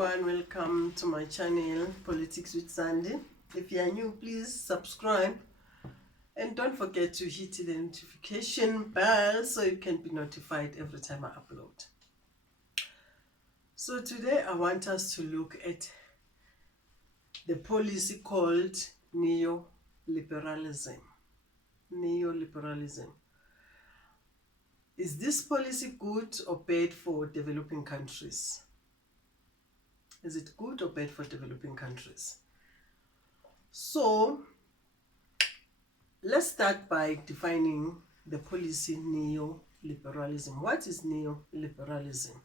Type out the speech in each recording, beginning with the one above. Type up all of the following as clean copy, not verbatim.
everyone, welcome to my channel Politics with Sandy. If you are new, please subscribe and don't forget to hit the notification bell so you can be notified every time I upload. So today I want us to look at the policy called neoliberalism. Neoliberalism. Is this policy good or bad for developing countries? Is it good or bad for developing countries? So let's start by defining the policy neoliberalism. What is neoliberalism?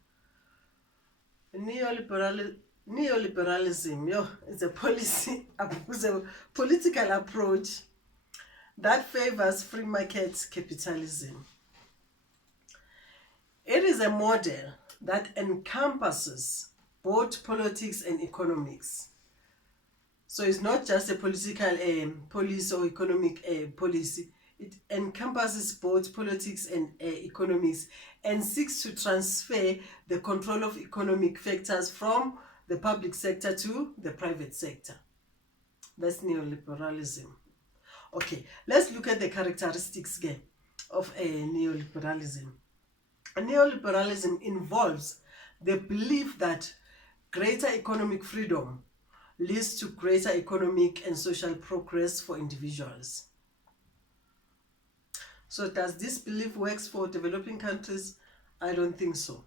Neoliberalism is a policy, is a political approach that favors free market capitalism. It is a model that encompasses both politics and economics. So it's not just a political policy or economic policy. It encompasses both politics and economics and seeks to transfer the control of economic factors from the public sector to the private sector. That's neoliberalism. Okay, let's look at the characteristics again of neoliberalism. Neoliberalism involves the belief that greater economic freedom leads to greater economic and social progress for individuals. So does this belief works for developing countries? I don't think so.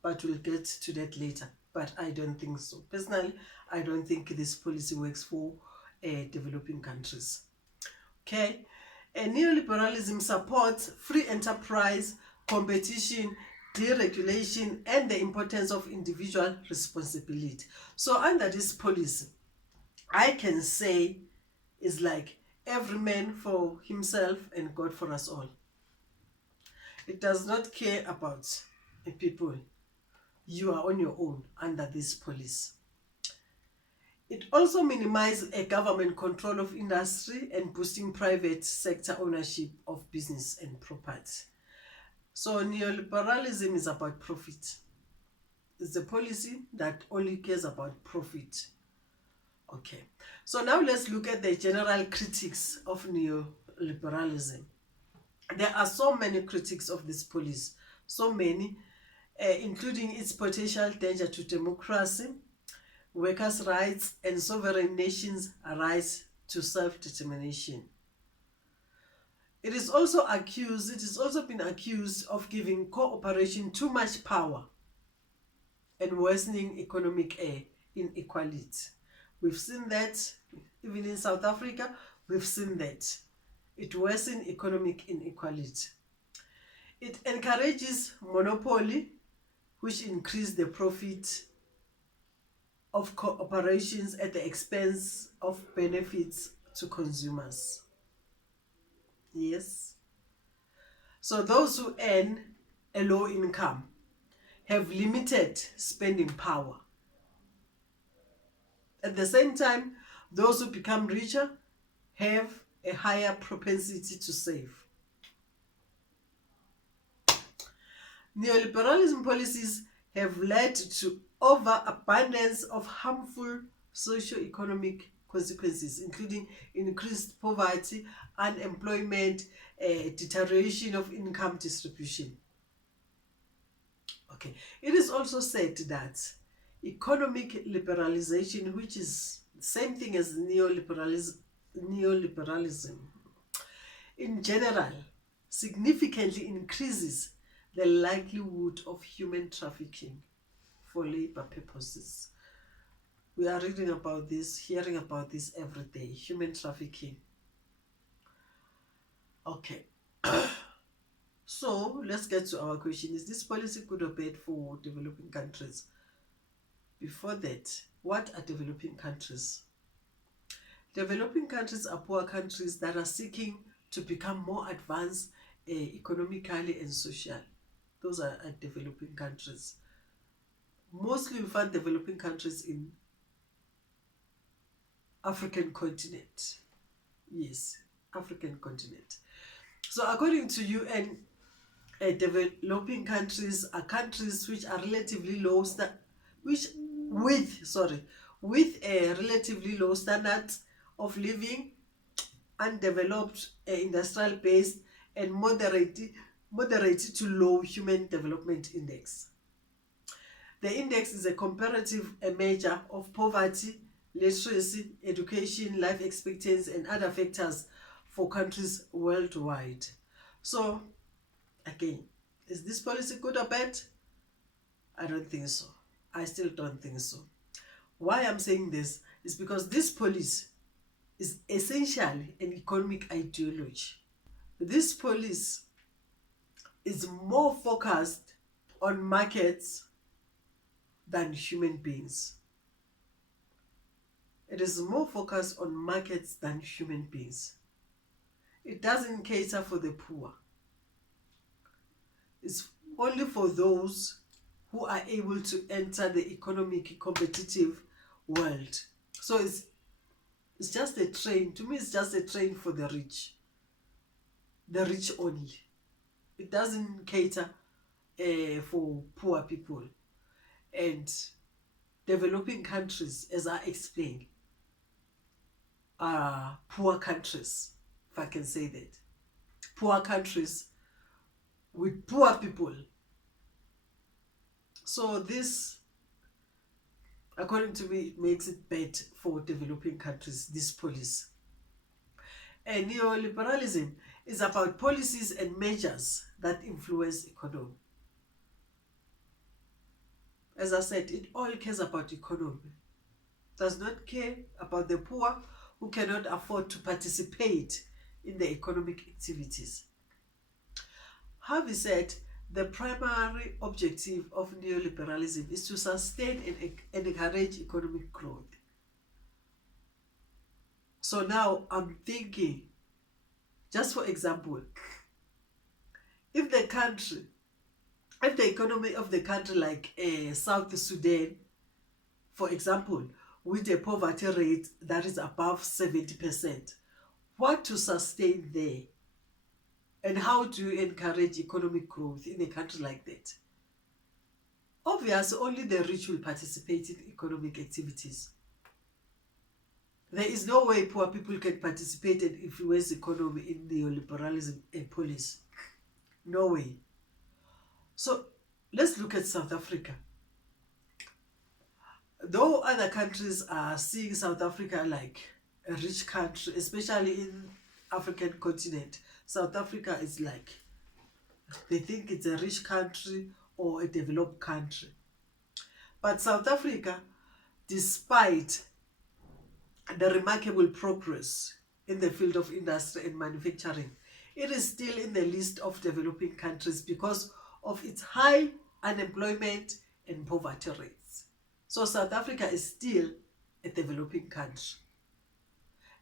But we'll get to that later. But I don't think so. Personally, I don't think this policy works for developing countries. Okay. Neoliberalism supports free enterprise, competition, deregulation, and the importance of individual responsibility. So under this policy, I can say it's like every man for himself and God for us all. It does not care about people. You are on your own under this policy. It also minimizes a government control of industry and boosting private sector ownership of business and property. So neoliberalism is about profit. It's a policy that only cares about profit. Okay, so now let's look at the general critics of neoliberalism. There are so many critics of this policy, so many, including its potential danger to democracy, workers' rights, and sovereign nations' rights to self-determination. It is also been accused of giving cooperation too much power and worsening economic inequality. We've seen that even in South Africa. We've seen that it worsens economic inequality. It encourages monopoly, which increase the profit of corporations at the expense of benefits to consumers. Yes. So those who earn a low income have limited spending power. At the same time, those who become richer have a higher propensity to save. Neoliberalism policies have led to overabundance of harmful socio-economic consequences, including increased poverty, unemployment, deterioration of income distribution. Okay, it is also said that economic liberalization, which is the same thing as neoliberalism, in general, significantly increases the likelihood of human trafficking for labor purposes. We are reading about this, hearing about this every day, human trafficking. Okay. So let's get to our question. Is this policy good or bad for developing countries? Before that, what are developing countries? Developing countries are poor countries that are seeking to become more advanced economically and socially. Those are developing countries. Mostly we find developing countries in African continent. Yes, African continent. So according to UN, developing countries are countries which are relatively low which with sorry with a relatively low standard of living, undeveloped industrial base, and moderate to low human development index. The index is a comparative measure of poverty, literacy, education, life expectancy, and other factors for countries worldwide. So, again, is this policy good or bad? I don't think so. I still don't think so. Why I'm saying this is because this policy is essentially an economic ideology. This policy is more focused on markets than human beings. It is more focused on markets than human beings. It doesn't cater for the poor. It's only for those who are able to enter the economic competitive world. So it's just a train. To me, it's just a train for the rich only. It doesn't cater for poor people. And developing countries, as I explained, are poor countries, if I can say that. Poor countries with poor people. So this, according to me, makes it bad for developing countries, this policy. And neoliberalism is about policies and measures that influence economy. As I said, it all cares about economy. Does not care about the poor who cannot afford to participate in the economic activities. Having said, the primary objective of neoliberalism is to sustain and encourage economic growth. So now I'm thinking, just for example, if the economy of the country like South Sudan, for example, with a poverty rate that is above 70%, what to sustain there? And how do you encourage economic growth in a country like that? Obviously, only the rich will participate in economic activities. There is no way poor people can participate and influence economy in neoliberalism policy. No way. So let's look at South Africa. Though other countries are seeing South Africa like a rich country, especially in African continent, South Africa is like, they think it's a rich country or a developed country. But South Africa, despite the remarkable progress in the field of industry and manufacturing, it is still in the list of developing countries because of its high unemployment and poverty rates. So South Africa is still a developing country.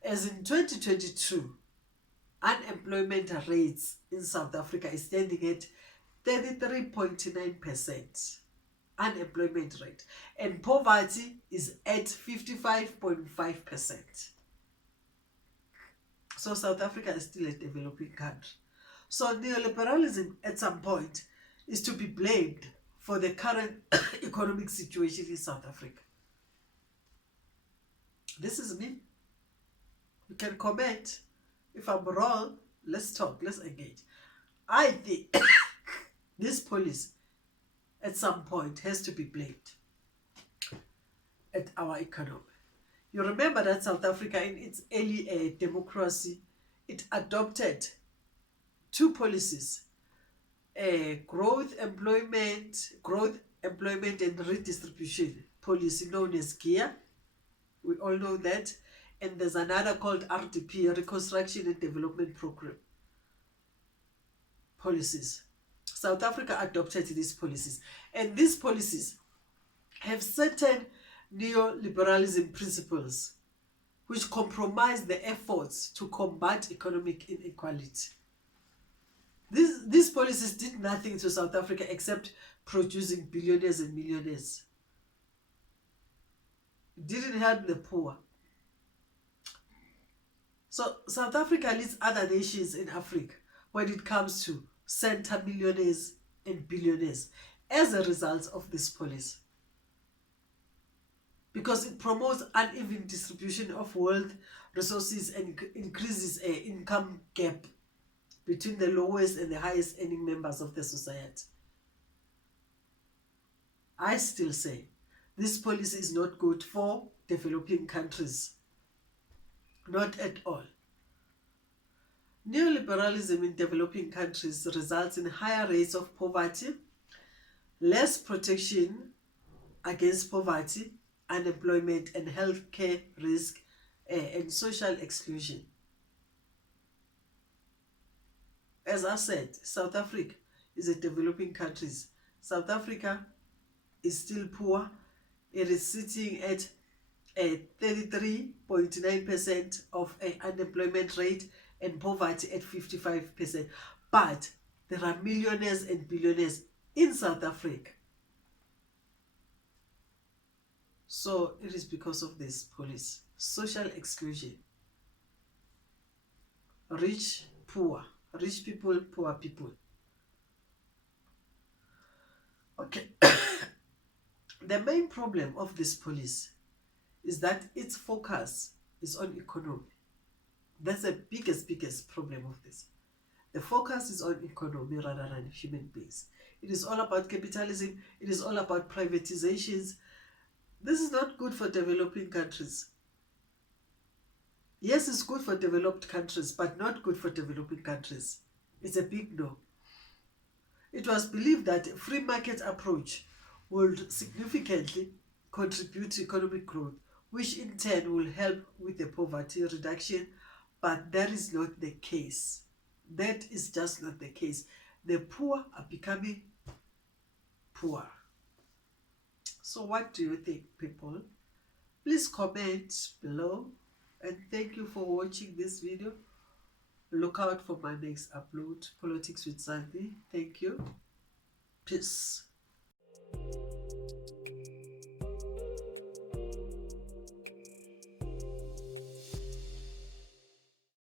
As in 2022, unemployment rates in South Africa is standing at 33.9% unemployment rate, and poverty is at 55.5%. So South Africa is still a developing country. So neoliberalism at some point is to be blamed for the current economic situation in South Africa. This is me. You can comment. If I'm wrong, let's talk, let's engage. I think this policy at some point has to be blamed at our economy. You remember that South Africa, in its early democracy, it adopted two policies: growth, employment and redistribution policy known as GEAR. We all know that. And there's another called RDP, Reconstruction and Development Program policies. South Africa adopted these policies. And these policies have certain neoliberalism principles which compromise the efforts to combat economic inequality. These policies did nothing to South Africa except producing billionaires and millionaires. It didn't help the poor. So South Africa leads other nations in Africa when it comes to center millionaires and billionaires as a result of this policy. because it promotes uneven distribution of wealth, resources, and increases a income gap between the lowest and the highest earning members of the society. I still say this policy is not good for developing countries, not at all. Neoliberalism in developing countries results in higher rates of poverty, less protection against poverty, unemployment, and healthcare risk, and social exclusion. As I said, South Africa is a developing country. South Africa is still poor. It is sitting at a 33.9% of an unemployment rate and poverty at 55%. But there are millionaires and billionaires in South Africa. So it is because of this policy. Social exclusion. Rich, poor. Rich people, poor people. Okay. The main problem of this policy is that its focus is on economy. That's the biggest problem of this. The focus is on economy rather than human beings. It is all about capitalism. It is all about privatizations. This is not good for developing countries. Yes, it's good for developed countries, but not good for developing countries. It's a big no. It was believed that a free market approach would significantly contribute to economic growth, which in turn will help with the poverty reduction, but that is not the case. That is just not the case. The poor are becoming poor. So what do you think, people? Please comment below, and thank you for watching this video. Look out for my next upload, Politics with Sandy. Thank you. Peace.